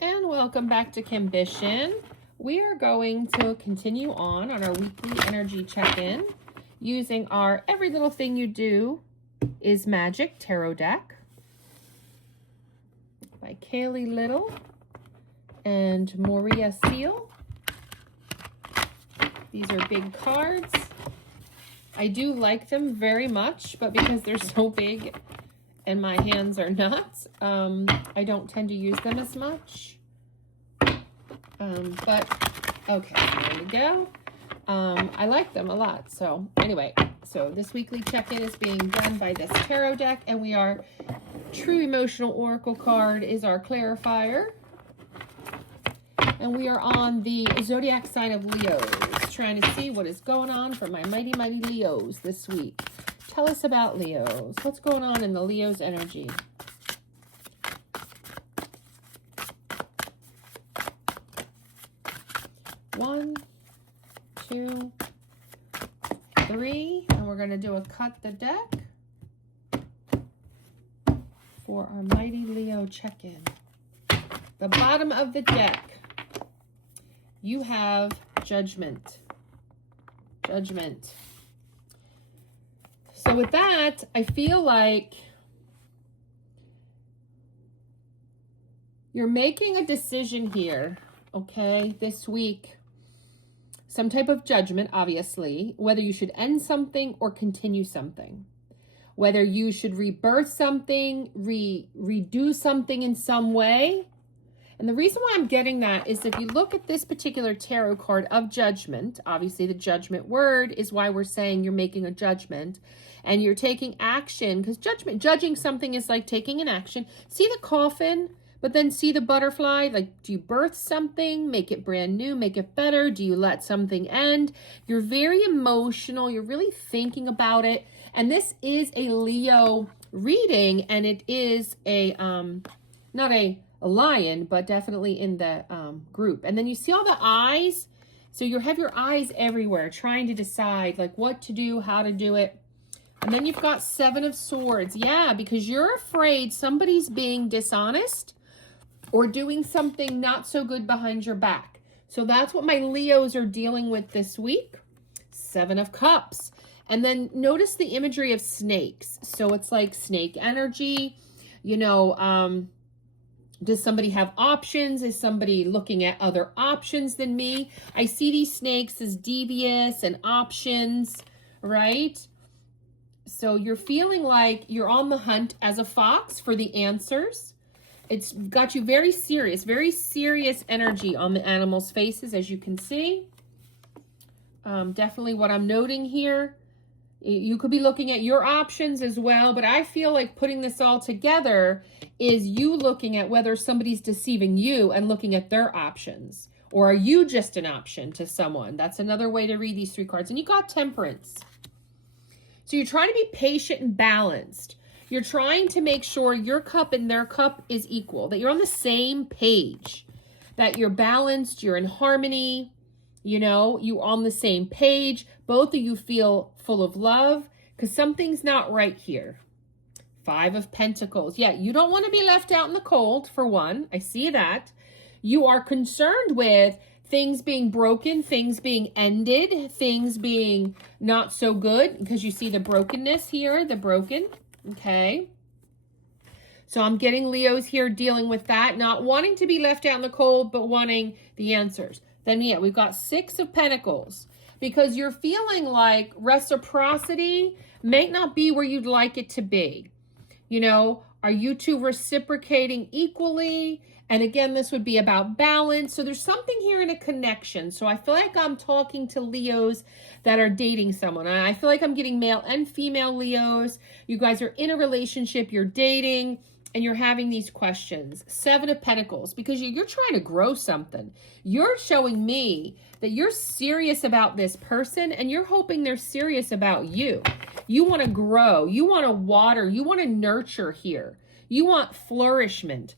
And welcome back to Kimbition. We are going to continue on our weekly energy check-in using our Every Little Thing You Do is Magic tarot deck by Kaylee Little and Maria Seal. These are big cards. I do like them very much, but because they're so big and my hands are not, I don't tend to use them as much. But okay, there we go. I like them a lot. So anyway, so this weekly check-in is being done by this tarot deck, and we are True Emotional Oracle card is our clarifier. And we are on the zodiac sign of Leos, trying to see what is going on for my mighty, mighty Leos this week. Tell us about Leos. What's going on in the Leos energy? One, two, three, and we're going to do a cut the deck for our mighty Leo check-in. The bottom of the deck, you have Judgment. Judgment. So with that, I feel like you're making a decision here, okay, this week. Some type of judgment, obviously, whether you should end something or continue something. Whether you should rebirth something, redo something in some way. And the reason why I'm getting that is if you look at this particular tarot card of judgment, obviously the judgment word is why we're saying you're making a judgment and you're taking action, because judging something is like taking an action. See the coffin, but then see the butterfly. Like, do you birth something, make it brand new, make it better? Do you let something end? You're very emotional. You're really thinking about it. And this is a Leo reading, and it is a, not a lion, but definitely in the group. And then you see all the eyes. So you have your eyes everywhere trying to decide like what to do, how to do it. And then you've got Seven of Swords. Yeah, because you're afraid somebody's being dishonest or doing something not so good behind your back. So that's what my Leos are dealing with this week. Seven of Cups. And then notice the imagery of snakes. So it's like snake energy, you know, does somebody have options? Is somebody looking at other options than me? I see these snakes as devious and options, right? So you're feeling like you're on the hunt as a fox for the answers. It's got you very serious energy on the animals' faces, as you can see. Definitely what I'm noting here. You could be looking at your options as well, but I feel like putting this all together is you looking at whether somebody's deceiving you and looking at their options. Or are you just an option to someone? That's another way to read these three cards. And you got Temperance. So you're trying to be patient and balanced. You're trying to make sure your cup and their cup is equal, that you're on the same page, that you're balanced, you're in harmony, you know, you're on the same page. Both of you feel full of love because something's not right here. Five of Pentacles. Yeah, you don't want to be left out in the cold, for one. I see that. You are concerned with things being broken, things being ended, things being not so good because you see the brokenness here, the broken. Okay. So I'm getting Leos here dealing with that, not wanting to be left out in the cold, but wanting the answers. Then, yeah, we've got Six of Pentacles because you're feeling like reciprocity may not be where you'd like it to be. You know, are you two reciprocating equally? And again, this would be about balance. So there's something here in a connection. So I feel like I'm talking to Leos that are dating someone. I feel like I'm getting male and female Leos. You guys are in a relationship, you're dating, and you're having these questions. Seven of Pentacles, because you're trying to grow something. You're showing me that you're serious about this person and you're hoping they're serious about you. You want to grow. You want to water. You want to nurture here. You want flourishment.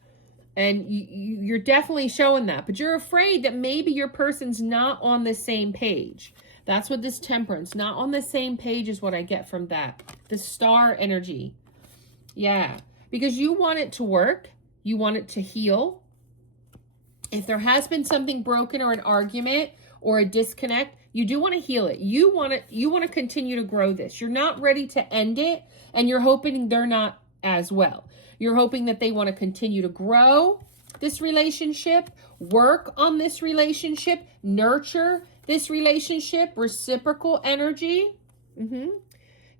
And you're definitely showing that. But you're afraid that maybe your person's not on the same page. That's what this Temperance, not on the same page is what I get from that. The Star energy. Yeah. Because you want it to work. You want it to heal. If there has been something broken or an argument or a disconnect, you do want to heal it. You want to continue to grow this. You're not ready to end it, and you're hoping they're not as well. You're hoping that they want to continue to grow this relationship, work on this relationship, nurture this relationship, reciprocal energy.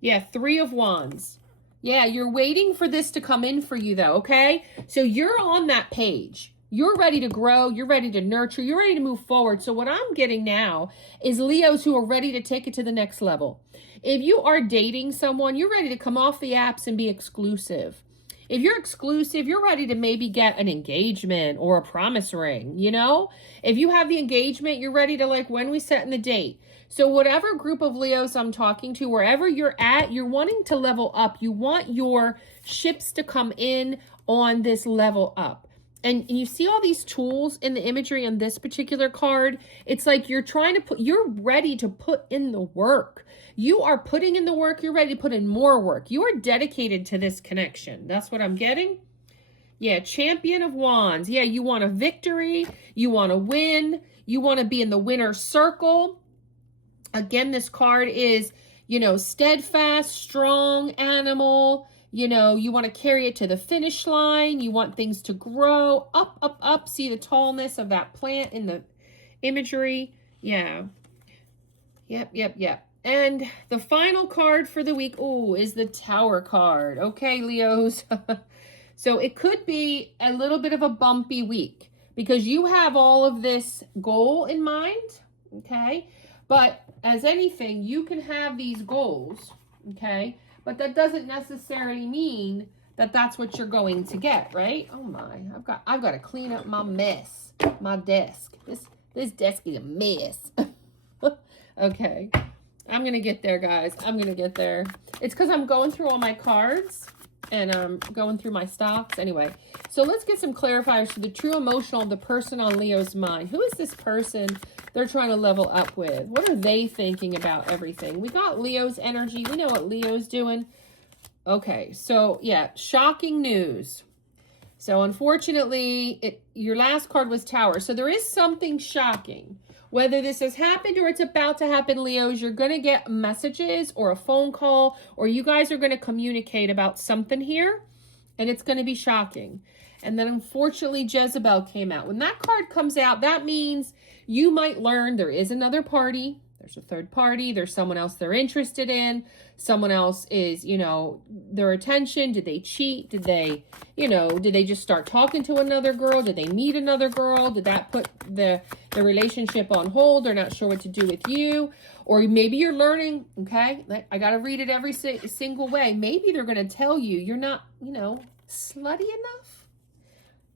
Yeah, 3 of Wands. Yeah, you're waiting for this to come in for you though, okay? So you're on that page. You're ready to grow. You're ready to nurture. You're ready to move forward. So what I'm getting now is Leos who are ready to take it to the next level. If you are dating someone, you're ready to come off the apps and be exclusive. If you're exclusive, you're ready to maybe get an engagement or a promise ring, you know? If you have the engagement, you're ready to like when we set in the date. So whatever group of Leos I'm talking to, wherever you're at, you're wanting to level up. You want your ships to come in on this level up. And you see all these tools in the imagery on this particular card. It's like you're ready to put in the work. You are putting in the work. You're ready to put in more work. You are dedicated to this connection. That's what I'm getting. Yeah, Champion of Wands. Yeah, you want a victory. You want to win. You want to be in the winner's circle. Again, this card is, steadfast, strong animal. You want to carry it to the finish line. You want things to grow up, up, up. See the tallness of that plant in the imagery. Yeah. Yep. And the final card for the week, is the Tower card. Okay, Leos. So it could be a little bit of a bumpy week because you have all of this goal in mind. Okay. But as anything, you can have these goals. Okay. But that doesn't necessarily mean that that's what you're going to get, right? Oh my, I've got to clean up my mess, my desk. This desk is a mess. Okay, I'm gonna get there, guys. I'm gonna get there. It's because I'm going through all my cards and I'm going through my stocks. Anyway, so let's get some clarifiers for the true emotional of the person on Leo's mind. Who is this person they're trying to level up with? What are they thinking about everything? We got Leo's energy. We know what Leo's doing. Okay, so yeah, shocking news. So unfortunately, your last card was Tower. So there is something shocking. Whether this has happened or it's about to happen, Leos, you're going to get messages or a phone call, or you guys are going to communicate about something here, and it's going to be shocking. And then unfortunately, Jezebel came out. When that card comes out, that means you might learn there is another party. There's a third party. There's someone else they're interested in. Someone else is, their attention. Did they cheat? Did they just start talking to another girl? Did they meet another girl? Did that put the relationship on hold? They're not sure what to do with you. Or maybe you're learning, okay? I got to read it every single way. Maybe they're going to tell you you're not, slutty enough.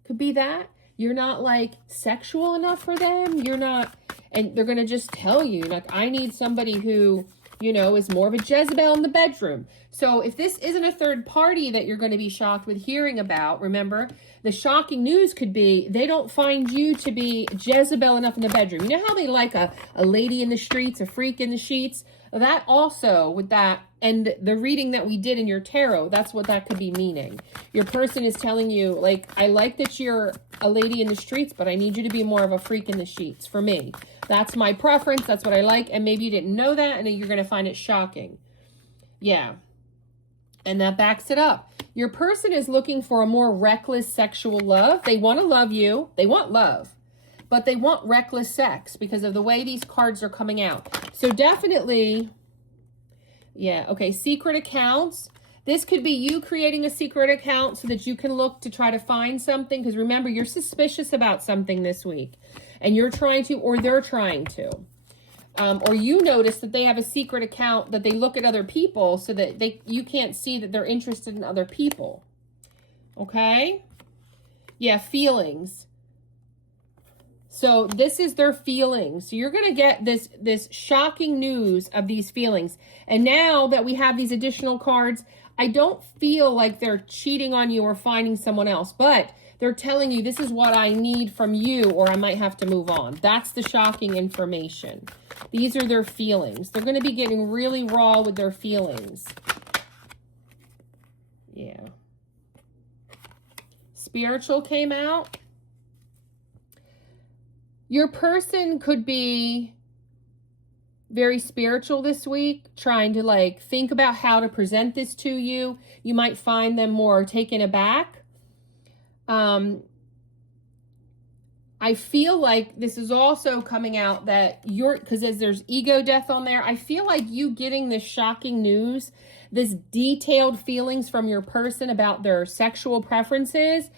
Could be that. You're not like sexual enough for them. You're not, and they're going to just tell you like, I need somebody who, is more of a Jezebel in the bedroom. So if this isn't a third party that you're going to be shocked with hearing about, remember, the shocking news could be they don't find you to be Jezebel enough in the bedroom. You know how they like a lady in the streets, a freak in the sheets? That also, with that, and the reading that we did in your tarot, that's what that could be meaning. Your person is telling you, like, I like that you're a lady in the streets, but I need you to be more of a freak in the sheets for me. That's my preference. That's what I like. And maybe you didn't know that, and you're going to find it shocking. Yeah. And that backs it up. Your person is looking for a more reckless sexual love. They want to love you. They want love. But they want reckless sex because of the way these cards are coming out. So definitely, yeah, okay, secret accounts. This could be you creating a secret account so that you can look to try to find something. Because remember, you're suspicious about something this week. And you're trying to, or they're trying to. Or you notice that they have a secret account that they look at other people so that you can't see that they're interested in other people. Okay? Yeah, feelings. So this is their feelings. So you're going to get this shocking news of these feelings. And now that we have these additional cards, I don't feel like they're cheating on you or finding someone else, but they're telling you this is what I need from you or I might have to move on. That's the shocking information. These are their feelings. They're going to be getting really raw with their feelings. Yeah. Spiritual came out. Your person could be very spiritual this week, trying to like think about how to present this to you. You might find them more taken aback. I feel like this is also coming out that because as there's ego death on there, I feel like you getting this shocking news, this detailed feelings from your person about their sexual preferences,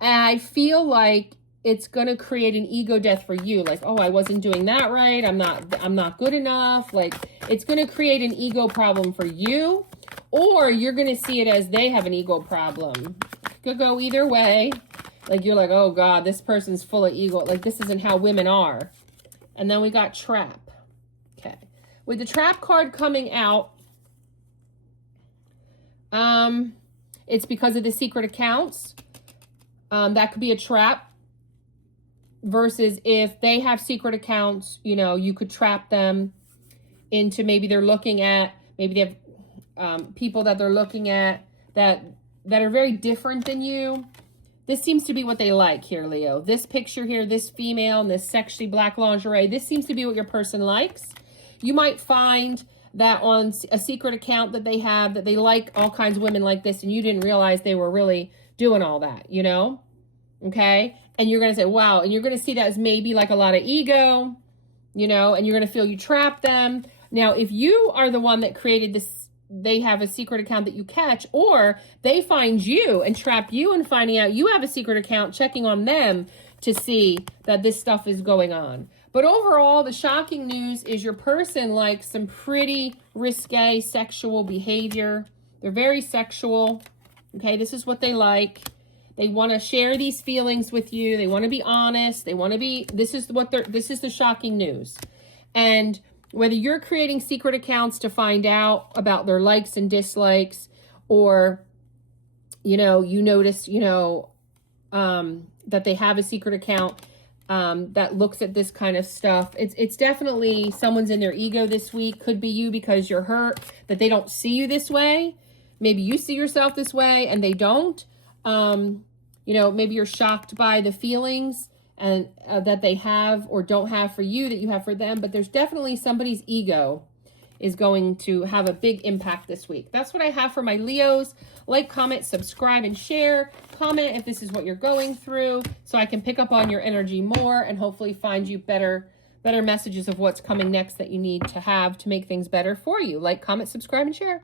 and I feel like it's going to create an ego death for you. Like, oh, I wasn't doing that right. I'm not good enough. Like, it's going to create an ego problem for you, or you're going to see it as they have an ego problem. Could go either way. Like, you're like, oh God, this person's full of ego. Like, this isn't how women are. And then we got trap. Okay. With the trap card coming out, it's because of the secret accounts. That could be a trap. Versus if they have secret accounts, you know, you could trap them into maybe they're looking at, maybe they have people that they're looking at that are very different than you. This seems to be what they like here, Leo. This picture here, this female in this sexy black lingerie, this seems to be what your person likes. You might find that on a secret account that they have, that they like all kinds of women like this, and you didn't realize they were really doing all that, you know? Okay? And you're going to say, wow, and you're going to see that as maybe like a lot of ego, you know, and you're going to feel you trapped them. Now, if you are the one that created this, they have a secret account that you catch, or they find you and trap you and finding out you have a secret account, checking on them to see that this stuff is going on. But overall, the shocking news is your person likes some pretty risque sexual behavior. They're very sexual. Okay, this is what they like. They want to share these feelings with you. They want to be honest. They want to be, this is the shocking news. And whether you're creating secret accounts to find out about their likes and dislikes, or, you know, you notice, you know, that they have a secret account that looks at this kind of stuff. It's definitely someone's in their ego this week. Could be you because you're hurt that they don't see you this way. Maybe you see yourself this way and they don't. You know, maybe you're shocked by the feelings and that they have or don't have for you that you have for them, but there's definitely somebody's ego is going to have a big impact this week. That's what I have for my Leos. Like, comment, subscribe, and share. Comment if this is what you're going through so I can pick up on your energy more and hopefully find you better messages of what's coming next that you need to have to make things better for you. Like, comment, subscribe, and share.